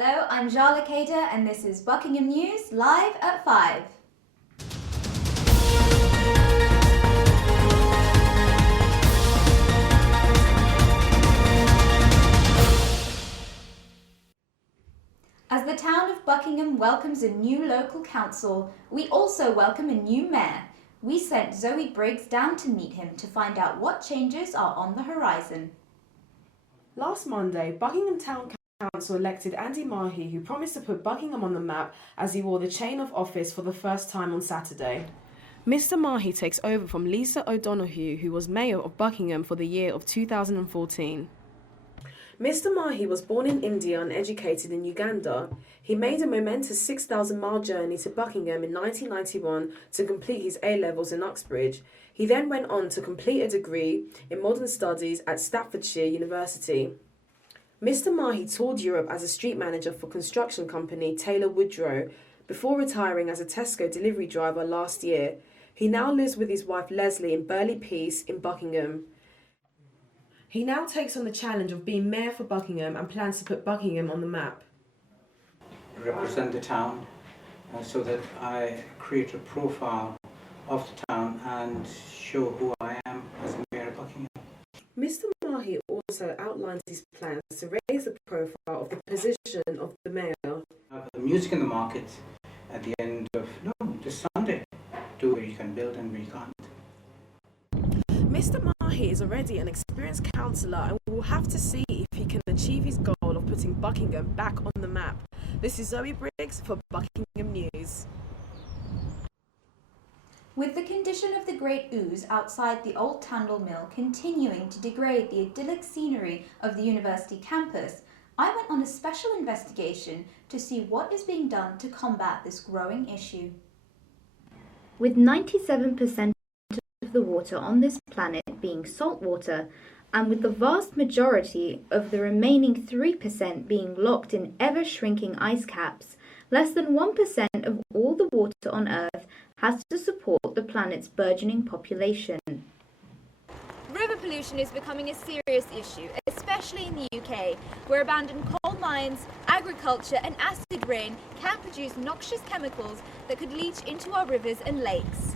Hello, I'm Jala Kader and this is Buckingham News live at 5. As the town of Buckingham welcomes a new local council, we also welcome a new mayor. We sent Zoe Briggs down to meet him to find out what changes are on the horizon. Last Monday, Buckingham Town Council elected Andy Mahy, who promised to put Buckingham on the map as he wore the chain of office for the first time on Saturday. Mr. Mahy takes over from Lisa O'Donoghue, who was Mayor of Buckingham for the year of 2014. Mr. Mahy was born in India and educated in Uganda. He made a momentous 6,000-mile journey to Buckingham in 1991 to complete his A-levels in Uxbridge. He then went on to complete a degree in modern studies at Staffordshire University. Mr. Mahy toured Europe as a street manager for construction company Taylor Woodrow before retiring as a Tesco delivery driver last year. He now lives with his wife Leslie in Burley Peace in Buckingham. He now takes on the challenge of being mayor for Buckingham and plans to put Buckingham on the map. Represent the town so that I create a profile of the town and show who I am as a mayor of Buckingham. Mr. Mahy also outlines his plans to raise the profile of the position of the mayor. Have the music in the market at the end of this Sunday, to where you can build and where you can't. Mr. Mahy is already an experienced councillor and we will have to see if he can achieve his goal of putting Buckingham back on the map. This is Zoe Briggs for Buckingham News. With the condition of the Great Ooze outside the old Tandle Mill continuing to degrade the idyllic scenery of the university campus, I went on a special investigation to see what is being done to combat this growing issue. With 97% of the water on this planet being salt water, and with the vast majority of the remaining 3% being locked in ever-shrinking ice caps, less than 1% of all the water on Earth has to support the planet's burgeoning population. River pollution is becoming a serious issue, especially in the UK, where abandoned coal mines, agriculture and acid rain can produce noxious chemicals that could leach into our rivers and lakes.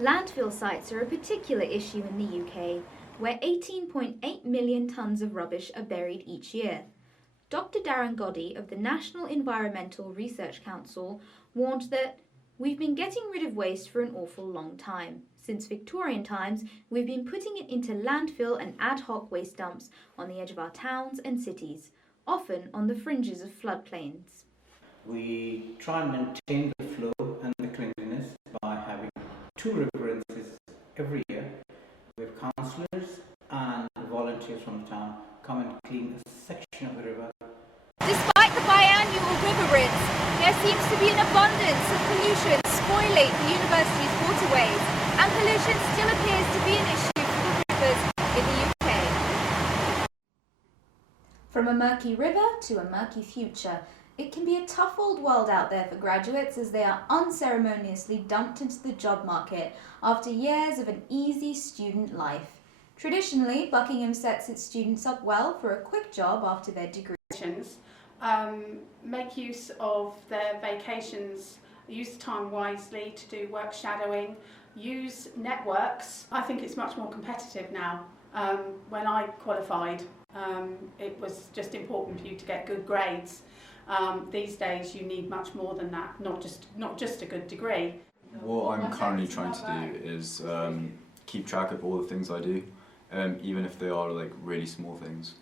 Landfill sites are a particular issue in the UK, where 18.8 million tonnes of rubbish are buried each year. Dr. Darren Goddy of the National Environmental Research Council warned that we've been getting rid of waste for an awful long time. Since Victorian times, we've been putting it into landfill and ad hoc waste dumps on the edge of our towns and cities, often on the fringes of floodplains. We try and maintain the flow and the cleanliness by having 2 river rinses every year. We have councillors and volunteers from the town come and clean a section of the river. Despite the biannual river rinse, there seems to be an abundance of pollution spoiling the university's waterways, and pollution still appears to be an issue for the rivers in the UK. From a murky river to a murky future, it can be a tough old world out there for graduates as they are unceremoniously dumped into the job market after years of an easy student life. Traditionally, Buckingham sets its students up well for a quick job after their degree. Make use of their vacations, use time wisely to do work shadowing, use networks. I think it's much more competitive now. When I qualified, it was just important for you to get good grades. These days you need much more than that, not just a good degree. What I'm currently trying to do is keep track of all the things I do, even if they are like really small things.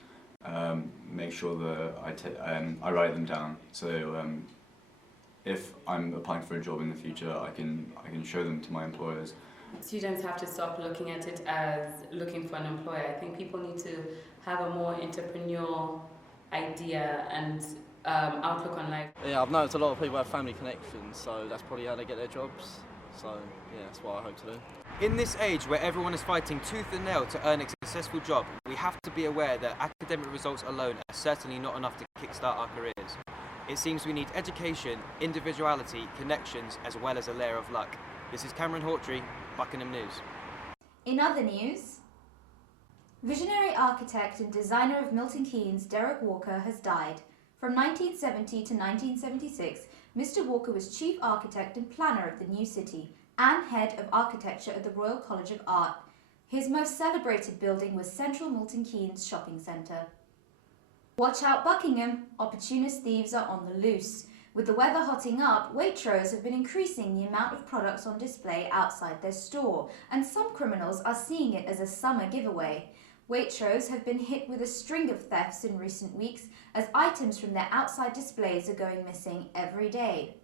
Make sure that I write them down, so if I'm applying for a job in the future, I can show them to my employers. Students have to stop looking at it as looking for an employer. I think people need to have a more entrepreneurial idea and outlook on life. Yeah, I've noticed a lot of people have family connections, so that's probably how they get their jobs. So yeah, that's what I hope to do. In this age where everyone is fighting tooth and nail to earn a successful job, we have to be aware that academic results alone are certainly not enough to kickstart our careers. It seems we need education, individuality, connections, as well as a layer of luck. This is Cameron Hawtrey, Buckingham News. In other news, visionary architect and designer of Milton Keynes, Derek Walker, has died. From 1970 to 1976, Mr. Walker was chief architect and planner of the new city and head of architecture at the Royal College of Art. His most celebrated building was Central Milton Keynes Shopping Centre. Watch out, Buckingham! Opportunist thieves are on the loose. With the weather hotting up, Waitrose have been increasing the amount of products on display outside their store, and some criminals are seeing it as a summer giveaway. Waitrose have been hit with a string of thefts in recent weeks as items from their outside displays are going missing every day.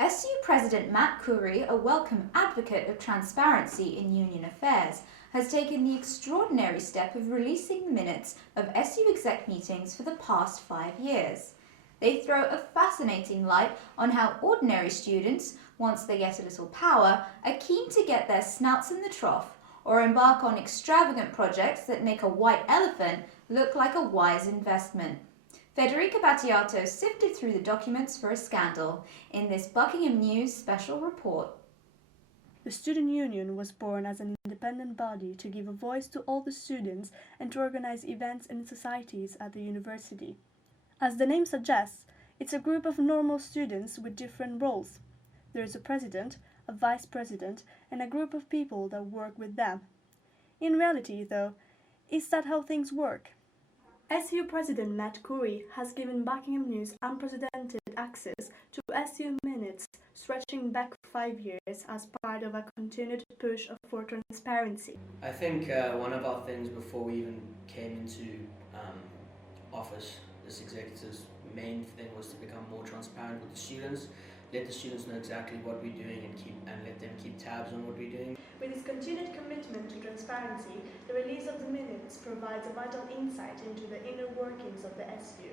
SU President Matt Curry, a welcome advocate of transparency in union affairs, has taken the extraordinary step of releasing the minutes of SU exec meetings for the past 5 years. They throw a fascinating light on how ordinary students, once they get a little power, are keen to get their snouts in the trough or embark on extravagant projects that make a white elephant look like a wise investment. Federica Battiato sifted through the documents for a scandal in this Buckingham News special report. The student union was born as an independent body to give a voice to all the students and to organize events and societies at the university. As the name suggests, it's a group of normal students with different roles. There is a president, a vice president, and a group of people that work with them. In reality, though, is that how things work? SU President Matt Curry has given Buckingham News unprecedented access to SU minutes stretching back 5 years as part of a continued push for transparency. I think one of our things before we even came into office, this executive's main thing was to become more transparent with the students, let the students know exactly what we're doing and let them keep tabs on what we're doing. With his continued commitment to transparency, the release of the minutes provides a vital insight into the inner workings of the SU.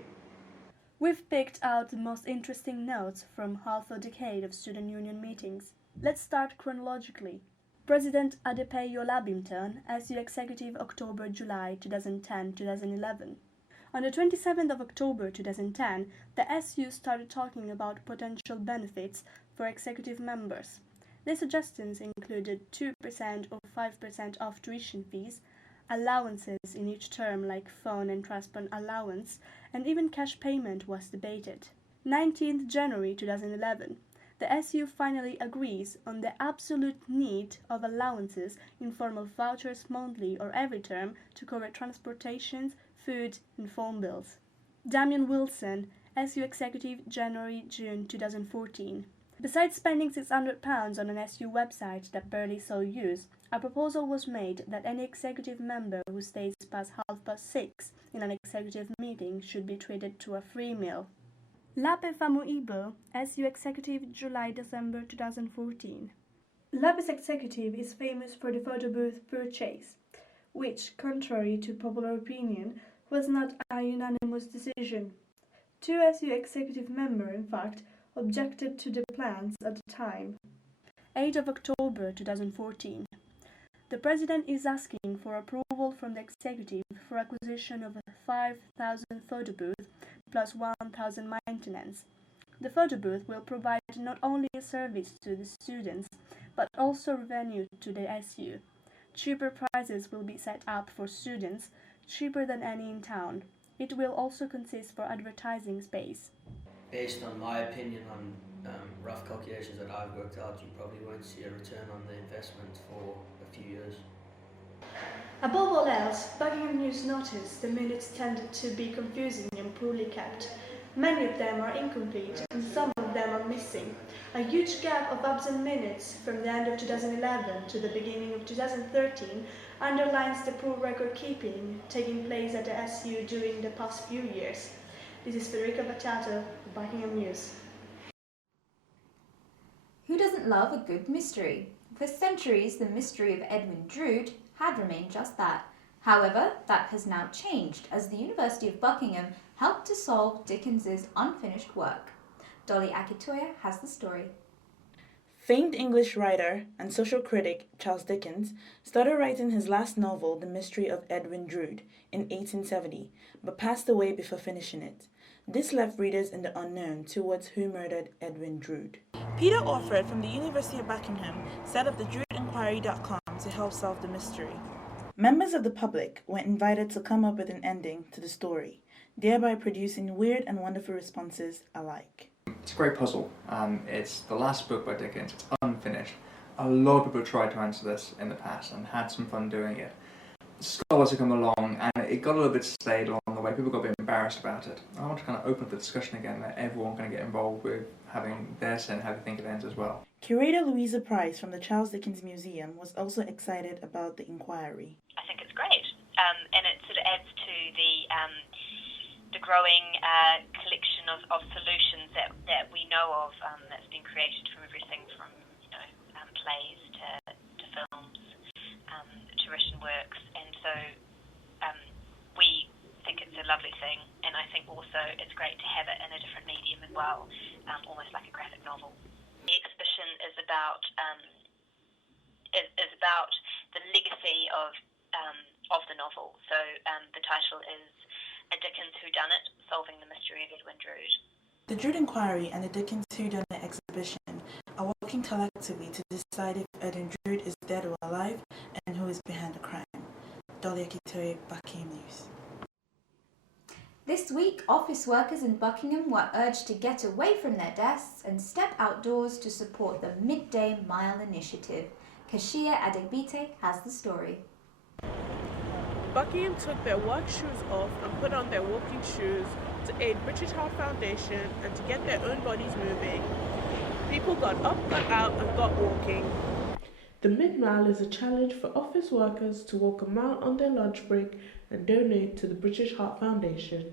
We've picked out the most interesting notes from half a decade of student union meetings. Let's start chronologically. President Adebayo Labington, SU Executive October-July 2010-2011. On the 27th of October 2010, the SU started talking about potential benefits for executive members. Their suggestions included 2% or 5% off tuition fees, allowances in each term like phone and transport allowance, and even cash payment was debated. 19th January 2011, the SU finally agrees on the absolute need of allowances in form of vouchers monthly or every term to cover transportation, food and phone bills. Damian Wilson, SU Executive, January-June 2014. Besides spending £600 on an SU website that barely saw use, a proposal was made that any executive member who stays past 6:30 in an executive meeting should be treated to a free meal. Lape Famuibo, SU Executive, July-December 2014. Lape's executive is famous for the photo booth purchase, which, contrary to popular opinion, was not a unanimous decision. 2 SU executive members, in fact, objected to the plans at the time. 8th of October 2014. The President is asking for approval from the executive for acquisition of a 5,000 photo booth plus 1,000 maintenance. The photo booth will provide not only a service to the students, but also revenue to the SU. Cheaper prices will be set up for students, cheaper than any in town. It will also consist for advertising space. Based on my opinion on rough calculations that I've worked out, you probably won't see a return on the investment for a few years. Above all else, Buckingham News noticed the minutes tended to be confusing and poorly kept. Many of them are incomplete and some of them are missing. A huge gap of absent minutes from the end of 2011 to the beginning of 2013 underlines the poor record keeping taking place at the SU during the past few years. This is Federica Battiato, Buckingham News. Who doesn't love a good mystery? For centuries, the mystery of Edwin Drood had remained just that. However, that has now changed as the University of Buckingham helped to solve Dickens's unfinished work. Dolly Akitoya has the story. Famed English writer and social critic Charles Dickens started writing his last novel, The Mystery of Edwin Drood, in 1870, but passed away before finishing it. This left readers in the unknown towards who murdered Edwin Drood. Peter Orford from the University of Buckingham set up the DroodInquiry.com to help solve the mystery. Members of the public were invited to come up with an ending to the story. thereby producing weird and wonderful responses alike. It's a great puzzle. It's the last book by Dickens. It's unfinished. A lot of people tried to answer this in the past and had some fun doing it. Scholars have come along and it got a little bit stayed along the way. People got a bit embarrassed about it. I want to kind of open up the discussion again, that everyone can get involved with having their say and how they think it ends as well. Curator Louisa Price from the Charles Dickens Museum was also excited about the inquiry. I think it's great, and it sort of adds to the growing collection of solutions that we know of that's been created from everything from plays to films to written works, and so we think it's a lovely thing, and I think also it's great to have it in a different medium as well, almost like a graphic novel. The exhibition is about the legacy of the novel. So the title is A Dickens Whodunit, Solving the Mystery of Edwin Drood. The Drood Inquiry and the Dickens Whodunit exhibition are working collectively to decide if Edwin Drood is dead or alive and who is behind the crime. Dolly Akitoye, Buckingham News. This week, office workers in Buckingham were urged to get away from their desks and step outdoors to support the Midday Mile initiative. Kashia Adegbite has the story. Buckingham took their work shoes off and put on their walking shoes to aid British Heart Foundation and to get their own bodies moving. People got up, got out and got walking. The Mid-Mile is a challenge for office workers to walk a mile on their lunch break and donate to the British Heart Foundation.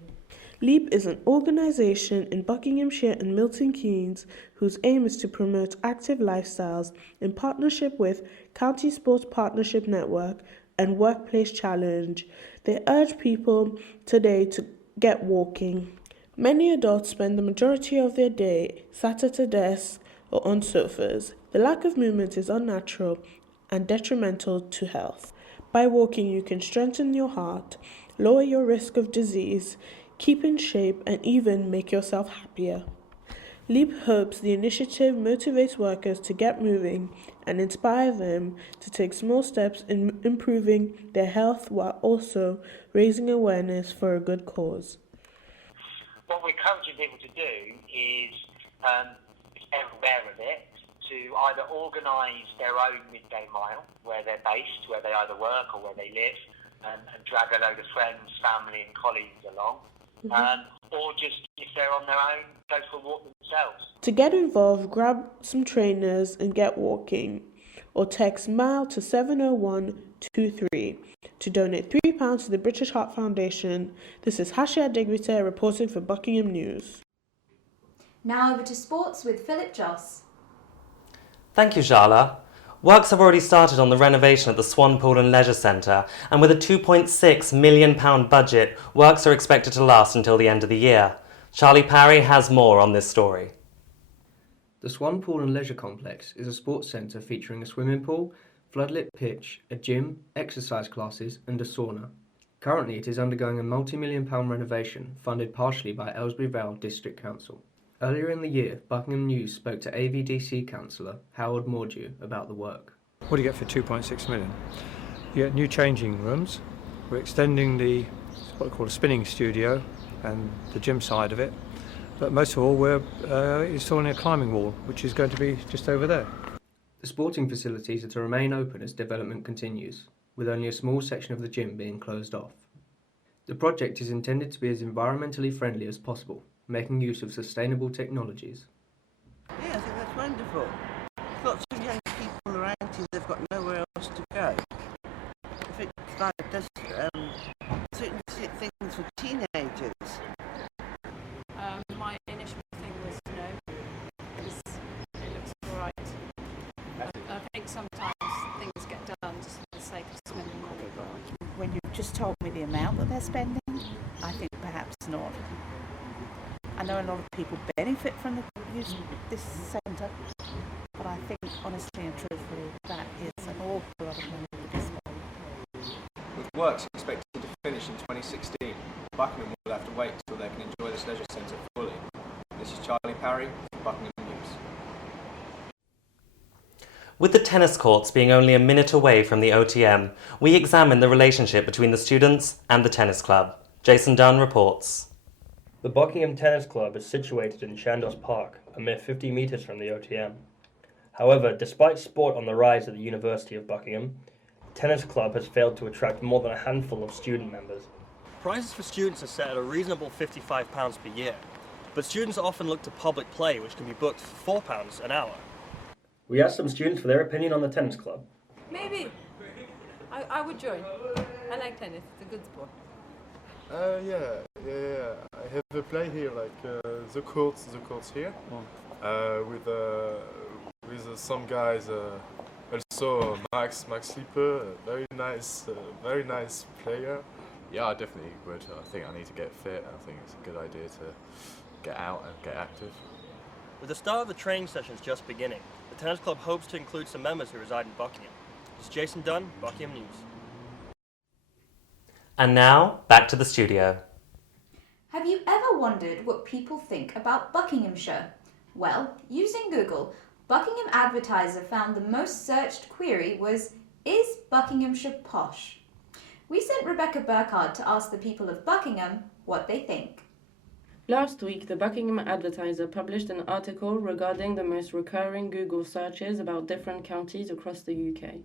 LEAP is an organisation in Buckinghamshire and Milton Keynes whose aim is to promote active lifestyles in partnership with County Sports Partnership Network and Workplace Challenge. They urge people today to get walking. Many adults spend the majority of their day sat at a desk or on sofas. The lack of movement is unnatural and detrimental to health. By walking, you can strengthen your heart, lower your risk of disease, keep in shape, and even make yourself happier. LEAP hopes the initiative motivates workers to get moving and inspire them to take small steps in improving their health while also raising awareness for a good cause. What we're encouraging people to do is, if they're aware of it, to either organise their own midday mile where they're based, where they either work or where they live, and drag a load of friends, family and colleagues along, or just, if they're on their own, go for a walk themselves. To get involved, grab some trainers and get walking, or text MILE to 70123 to donate £3 to the British Heart Foundation. This is Hashia Digbite reporting for Buckingham News. Now over to sports with Philip Joss. Thank you, Jala. Works have already started on the renovation at the Swan Pool and Leisure Centre, and with a £2.6 million budget, works are expected to last until the end of the year. Charlie Parry has more on this story. The Swan Pool and Leisure Complex is a sports centre featuring a swimming pool, floodlit pitch, a gym, exercise classes and a sauna. Currently it is undergoing a multi-million-pound renovation funded partially by Aylesbury Vale District Council. Earlier in the year, Buckingham News spoke to AVDC councillor Howard Mordew about the work. What do you get for 2.6 million? You get new changing rooms. We're extending what we call a spinning studio and the gym side of it. But most of all, we're installing a climbing wall, which is going to be just over there. The sporting facilities are to remain open as development continues, with only a small section of the gym being closed off. The project is intended to be as environmentally friendly as possible, making use of sustainable technologies. Yeah, I think that's wonderful. Lots of young people around here, they've got nowhere else to go. If it does certain things for teenagers. My initial thing was no, because it looks alright. I think sometimes things get done just for the sake of spending money. When you've just told me the amount that they're spending, I think perhaps not. I know a lot of people benefit from the use of this centre, but I think honestly and truthfully that is an awful lot of money to be spent. With works expected to finish in 2016, Buckingham will have to wait until they can enjoy this leisure centre fully. This is Charlie Parry for Buckingham News. With the tennis courts being only a minute away from the OTM, we examine the relationship between the students and the tennis club. Jason Dunn reports. The Buckingham Tennis Club is situated in Chandos Park, a mere 50 metres from the OTM. However, despite sport on the rise at the University of Buckingham, the tennis club has failed to attract more than a handful of student members. Prizes for students are set at a reasonable £55 per year, but students often look to public play, which can be booked for £4 an hour. We asked some students for their opinion on the tennis club. Maybe. I would join. I like tennis. It's a good sport. Yeah. I have a play here, like the courts here, with some guys. Also, Max Sleeper, very nice player. Yeah, I definitely would. I think I need to get fit. I think it's a good idea to get out and get active. With the start of the training sessions just beginning, the tennis club hopes to include some members who reside in Buckingham. This is Jason Dunn, Buckingham News. And now, back to the studio. Have you ever wondered what people think about Buckinghamshire? Well, using Google, Buckingham Advertiser found the most searched query was, "Is Buckinghamshire posh?" We sent Rebecca Burkhardt to ask the people of Buckingham what they think. Last week, the Buckingham Advertiser published an article regarding the most recurring Google searches about different counties across the UK.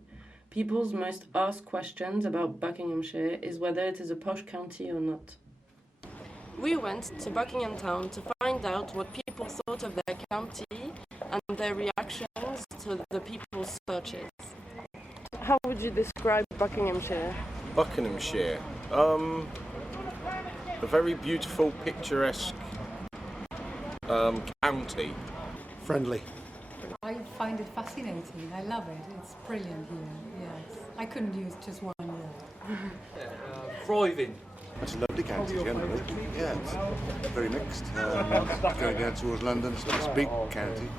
People's most asked questions about Buckinghamshire is whether it is a posh county or not. We went to Buckingham Town to find out what people thought of their county and their reactions to the people's searches. How would you describe Buckinghamshire? Buckinghamshire, a very beautiful, picturesque county. Friendly. I find it fascinating. I love it. It's brilliant here. Yes. I couldn't use just one word. Thriving. It's a lovely county generally. Yeah, it's very mixed. Going down towards London, so it's a big county.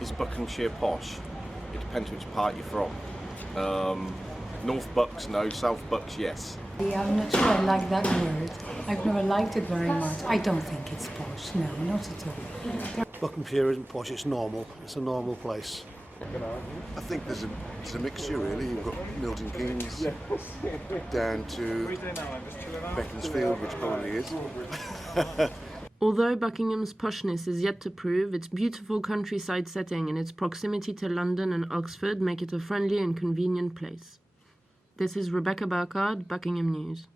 Is Buckinghamshire posh? It depends which part you're from. North Bucks, no. South Bucks, yes. Yeah, I'm not sure I like that word. I've never liked it very much. I don't think it's posh. No, not at all. Buckinghamshire isn't posh, it's normal. It's a normal place. I think there's a mixture really. You've got Milton Keynes down to Beaconsfield, which probably is. Although Buckingham's poshness is yet to prove, its beautiful countryside setting and its proximity to London and Oxford make it a friendly and convenient place. This is Rebecca Burkhardt, Buckingham News.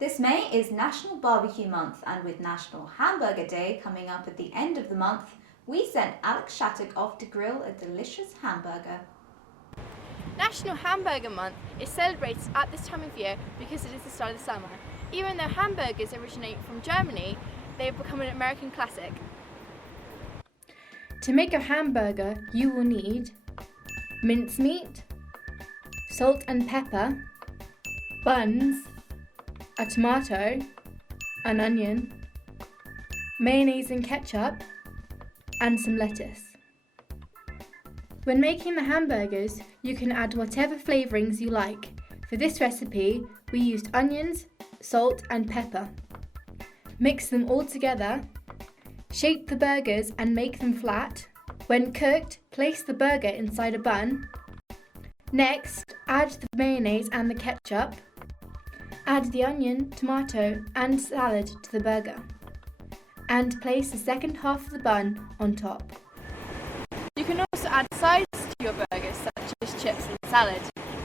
This May is National Barbecue Month, and with National Hamburger Day coming up at the end of the month, we sent Alex Shattuck off to grill a delicious hamburger. National Hamburger Month is celebrated at this time of year because it is the start of the summer. Even though hamburgers originate from Germany, they have become an American classic. To make a hamburger, you will need mincemeat, salt and pepper, buns, a tomato, an onion, mayonnaise and ketchup, and some lettuce. When making the hamburgers, you can add whatever flavourings you like. For this recipe, we used onions, salt and pepper. Mix them all together. Shape the burgers and make them flat. When cooked, place the burger inside a bun. Next, add the mayonnaise and the ketchup. Add the onion, tomato and salad to the burger. And place the second half of the bun on top. You can also add sides to your burgers such as chips and salad.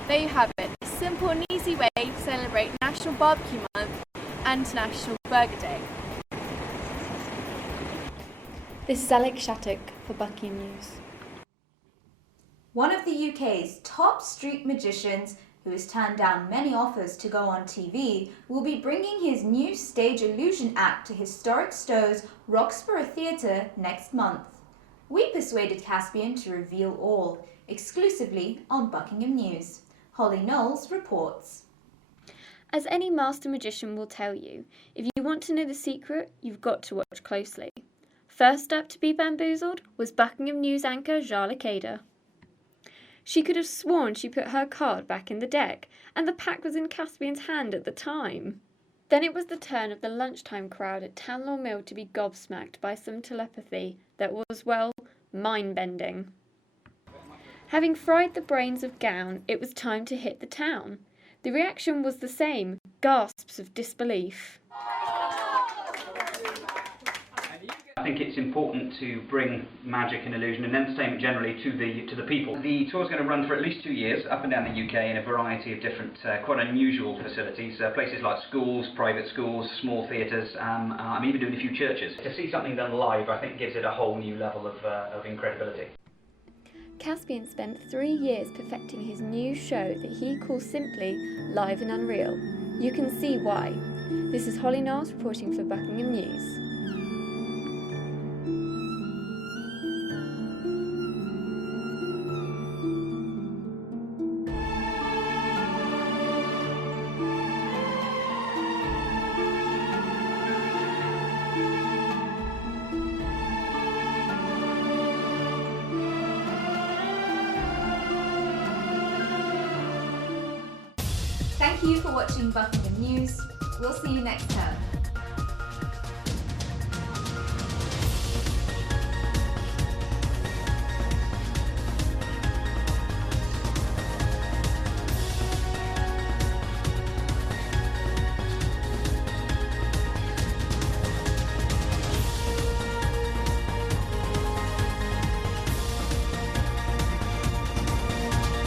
There you have it, a simple and easy way to celebrate National Barbecue Month and National Burger Day. This is Alex Shattuck for Buckingham News. One of the UK's top street magicians, who has turned down many offers to go on TV, will be bringing his new stage illusion act to historic Stowe's Roxburgh Theatre next month. We persuaded Caspian to reveal all, exclusively on Buckingham News. Holly Knowles reports. As any master magician will tell you, if you want to know the secret, you've got to watch closely. First up to be bamboozled was Buckingham News anchor Jala Kader. She could have sworn she put her card back in the deck, and the pack was in Caspian's hand at the time. Then it was the turn of the lunchtime crowd at Tanlaw Mill to be gobsmacked by some telepathy that was, well, mind-bending. Having fried the brains of Gown, it was time to hit the town. The reaction was the same, gasps of disbelief. I think it's important to bring magic and illusion and entertainment generally to the people. The tour is going to run for at least 2 years, up and down the UK in a variety of different, quite unusual facilities, places like schools, private schools, small theatres. I'm even doing a few churches. To see something done live, I think, gives it a whole new level of incredibility. Caspian spent 3 years perfecting his new show that he calls simply Live and Unreal. You can see why. This is Holly Knowles reporting for Buckingham News. Thank you for watching Buckingham News. We'll see you next term.